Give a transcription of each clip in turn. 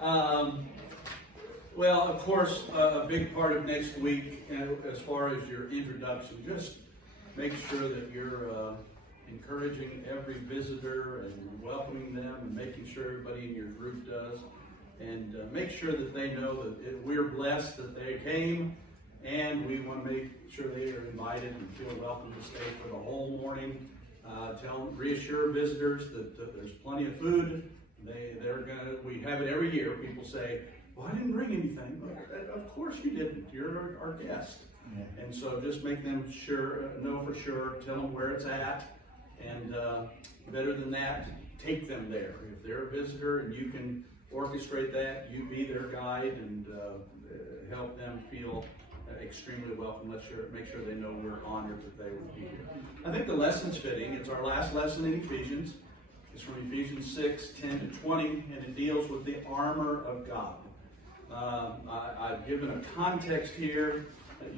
Well, of course, a big part of next week, as far as your introduction, just make sure that you're encouraging every visitor and welcoming them and making sure everybody in your group does. And make sure that they know that we're blessed that they came, and we want to make sure they are invited and feel welcome to stay for the whole morning. Reassure visitors that there's plenty of food. We have it every year. People say, well, I didn't bring anything. But of course you didn't. You're our guest. Yeah. And so just make them know for sure, tell them where it's at, and better than that, take them there. If they're a visitor and you can orchestrate that, you be their guide and help them feel extremely welcome. Make sure they know we're honored that they would be here. I think the lesson's fitting. It's our last lesson in Ephesians. It's from Ephesians 6, 10 to 20, and it deals with the armor of God. I've given a context here.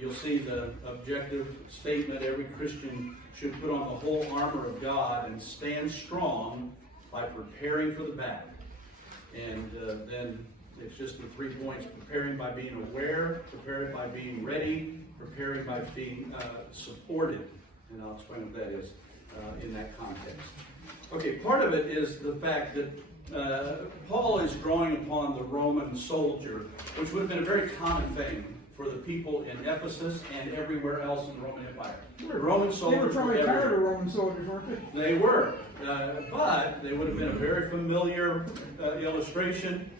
You'll see the objective statement: every Christian should put on the whole armor of God and stand strong by preparing for the battle. And then it's just the 3 points: preparing by being aware, preparing by being ready, preparing by being supported. And I'll explain what that is in that context. Okay, part of it is the fact that Paul is drawing upon the Roman soldier, which would have been a very common thing for the people in Ephesus and everywhere else in the Roman Empire. The Roman soldiers were probably tired of Roman soldiers, weren't they? They were, but they would have been a very familiar illustration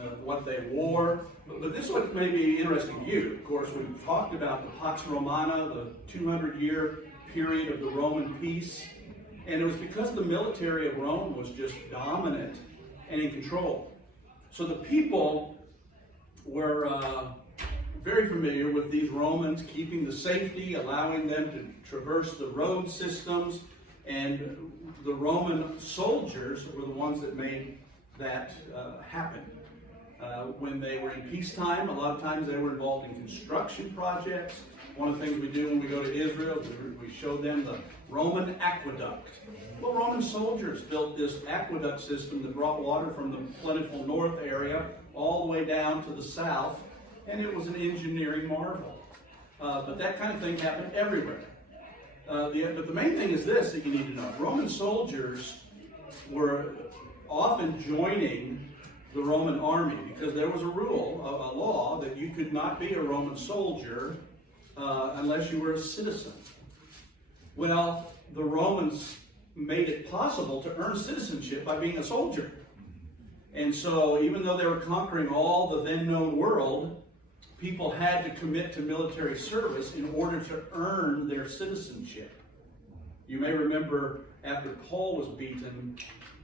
of what they wore. But this one may be interesting to you. Of course, we've talked about the Pax Romana, the 200-year period of the Roman peace. And it was because the military of Rome was just dominant and in control. So the people were very familiar with these Romans keeping the safety, allowing them to traverse the road systems, and the Roman soldiers were the ones that made that happen. When they were in peacetime, a lot of times they were involved in construction projects. One of the things we do when we go to Israel, we show them the Roman aqueduct. Well, Roman soldiers built this aqueduct system that brought water from the plentiful north area all the way down to the south, and it was an engineering marvel. But that kind of thing happened everywhere. But the main thing is this that you need to know. Roman soldiers were often joining the Roman army because there was a rule, a law, that you could not be a Roman soldier unless you were a citizen. Well, the Romans made it possible to earn citizenship by being a soldier. And so even though they were conquering all the then known world, people had to commit to military service in order to earn their citizenship. You may remember after Paul was beaten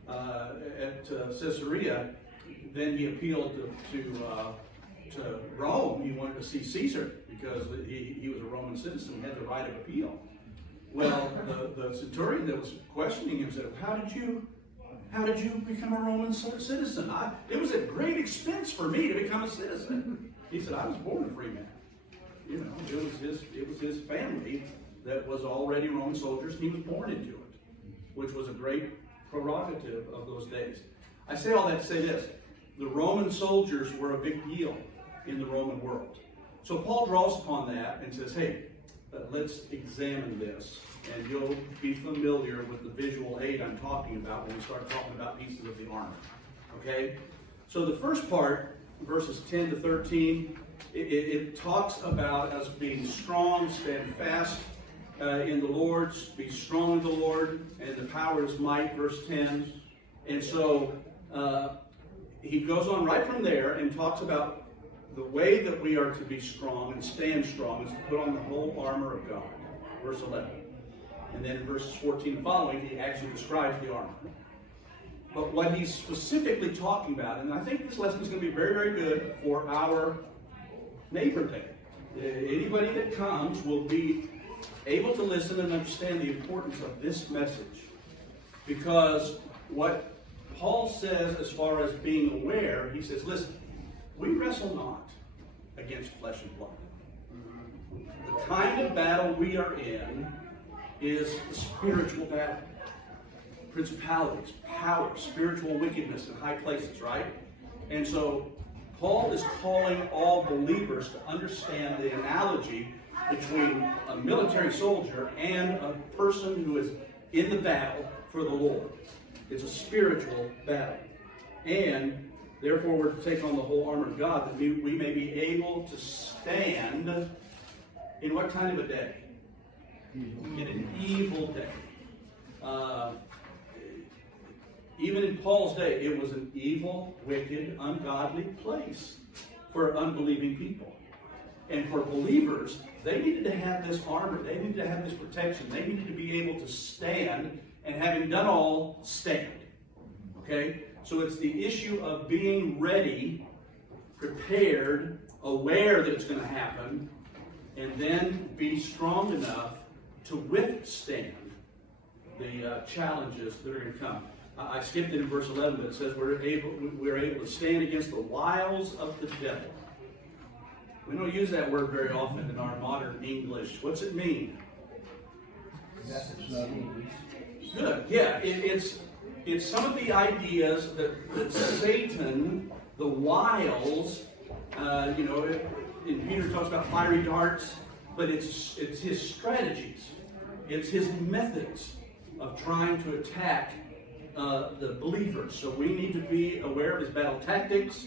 at Caesarea, then he appealed to Rome. He wanted to see Caesar because he was a Roman citizen, had the right of appeal. Well, the centurion that was questioning him said, how did you become a Roman citizen? It was at great expense for me to become a citizen. He said, I was born a free man. You know, it was his family that was already Roman soldiers, and he was born into it, which was a great prerogative of those days. I say all that to say this. The Roman soldiers were a big deal in the Roman world. So Paul draws upon that and says, hey, let's examine this, and you'll be familiar with the visual aid I'm talking about when we start talking about pieces of the armor. Okay? So the first part, verses 10 to 13, it talks about us being strong, stand fast in the Lord, be strong in the Lord, and the power is might, verse 10. And so he goes on right from there and talks about the way that we are to be strong and stand strong is to put on the whole armor of God, verse 11. And then in verses 14 and following, he actually describes the armor. But what he's specifically talking about, and I think this lesson is going to be very, very good for our Neighbor Day. Anybody that comes will be able to listen and understand the importance of this message. Because what Paul says as far as being aware, he says, listen, we wrestle not against flesh and blood. The kind of battle we are in is the spiritual battle. Principalities, power, spiritual wickedness in high places, right? And so Paul is calling all believers to understand the analogy between a military soldier and a person who is in the battle for the Lord. It's a spiritual battle. And therefore we're to take on the whole armor of God, that we may be able to stand in what kind of a day? In an evil day. Even in Paul's day, it was an evil, wicked, ungodly place for unbelieving people. And for believers, they needed to have this armor. They needed to have this protection. They needed to be able to stand, and having done all, stand. Okay? So it's the issue of being ready, prepared, aware that it's going to happen, and then be strong enough to withstand the challenges that are going to come. I skipped it in verse 11, but it says we're able to stand against the wiles of the devil. We don't use that word very often in our modern English. What's it mean? Good. Yeah, it's some of the ideas that Satan, the wiles, and Peter talks about fiery darts, but it's his strategies. It's his methods of trying to attack the believers. So we need to be aware of his battle tactics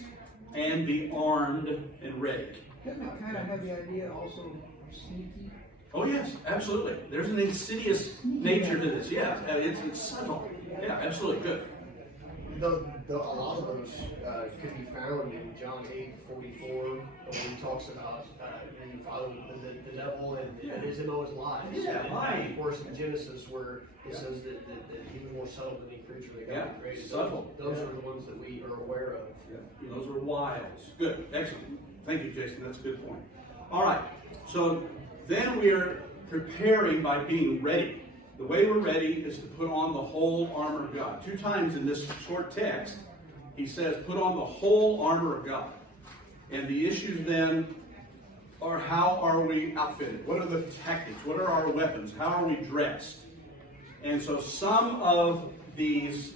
and be armed and ready. Doesn't it kind of have the idea also sneaky? Oh yes, absolutely. There's an insidious nature to this. Yeah, it's subtle. Yeah, absolutely. Good. A lot of those could be found in John 8:44, when he talks about you follow the devil and his MO is lies. Yeah, lying. And of course, in Genesis, where it says that he was more subtle than any creature that God created. Subtle. Those are the ones that we are aware of. Yeah. Those are wiles. Good. Excellent. Thank you, Jason. That's a good point. All right. So then we are preparing by being ready. The way we're ready is to put on the whole armor of God. 2 times in this short text, he says, put on the whole armor of God. And the issues then are, how are we outfitted? What are the tactics? What are our weapons? How are we dressed? And so some of these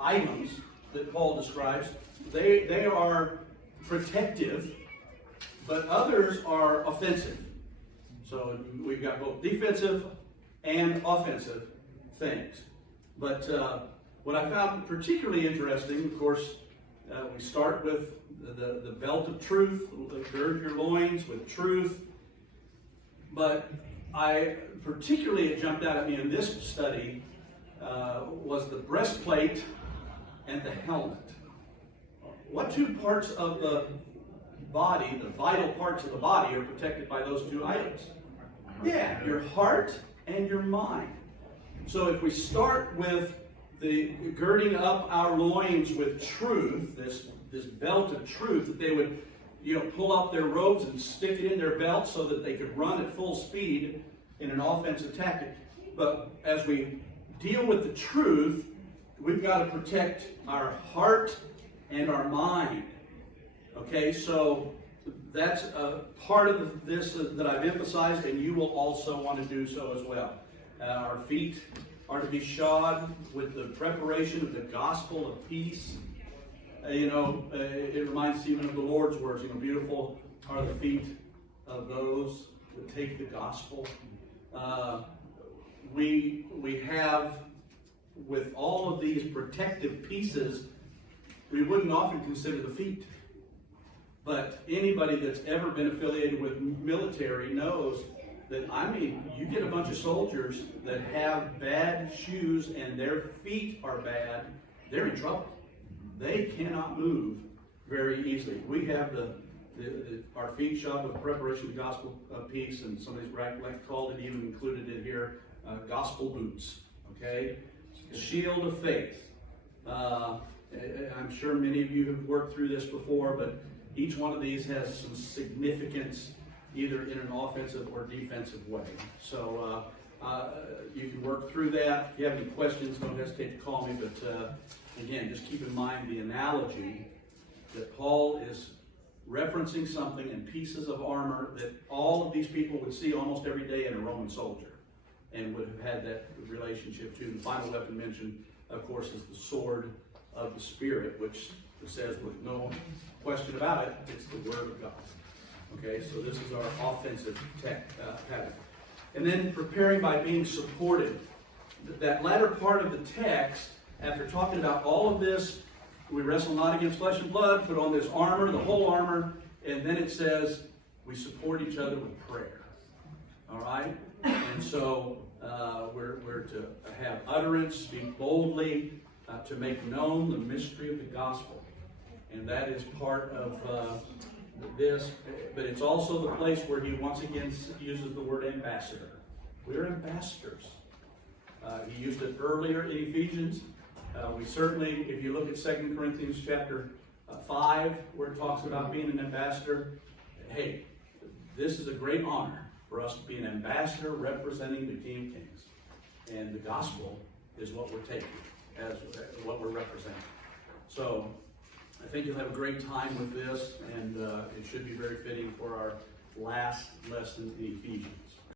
items that Paul describes, they are protective, but others are offensive. So we've got both defensive and offensive things. But what I found particularly interesting, of course, we start with the belt of truth, gird your loins with truth. But it jumped out at me in this study, was the breastplate and the helmet. What 2 parts of the body, the vital parts of the body, are protected by those 2 items? Yeah, your heart and your mind. So if we start with the girding up our loins with truth, this belt of truth, that they would pull up their robes and stick it in their belt so that they could run at full speed in an offensive tactic. But as we deal with the truth, we've got to protect our heart and our mind. Okay, so that's a part of this that I've emphasized, and you will also want to do so as well. Our feet are to be shod with the preparation of the gospel of peace. It reminds Stephen of the Lord's words. Beautiful are the feet of those that take the gospel. We have, with all of these protective pieces, we wouldn't often consider the feet. But anybody that's ever been affiliated with military knows that, you get a bunch of soldiers that have bad shoes and their feet are bad, they're in trouble. They cannot move very easily. We have our feet shod with preparation of the gospel of peace, and somebody's called it, even included it here, gospel boots. Okay? Shield of faith. I'm sure many of you have worked through this before, but each one of these has some significance, either in an offensive or defensive way. So you can work through that. If you have any questions, don't hesitate to call me. But again, just keep in mind the analogy that Paul is referencing something in pieces of armor that all of these people would see almost every day in a Roman soldier, and would have had that relationship to. The final weapon mentioned, of course, is the sword of the Spirit, which that says with no question about it, it's the Word of God. Okay, so this is our offensive pattern. And then preparing by being supported. That latter part of the text, after talking about all of this, we wrestle not against flesh and blood, put on this armor, the whole armor, and then it says we support each other with prayer. All right? And so we're to have utterance, speak boldly, to make known the mystery of the gospel. And that is part of this, but it's also the place where he once again uses the word ambassador. We're ambassadors. He used it earlier in Ephesians. We certainly, if you look at 2 Corinthians chapter 5, where it talks about being an ambassador, hey, this is a great honor for us to be an ambassador representing the King of Kings. And the gospel is what we're taking, as what we're representing. So I think you'll have a great time with this, and it should be very fitting for our last lesson in Ephesians.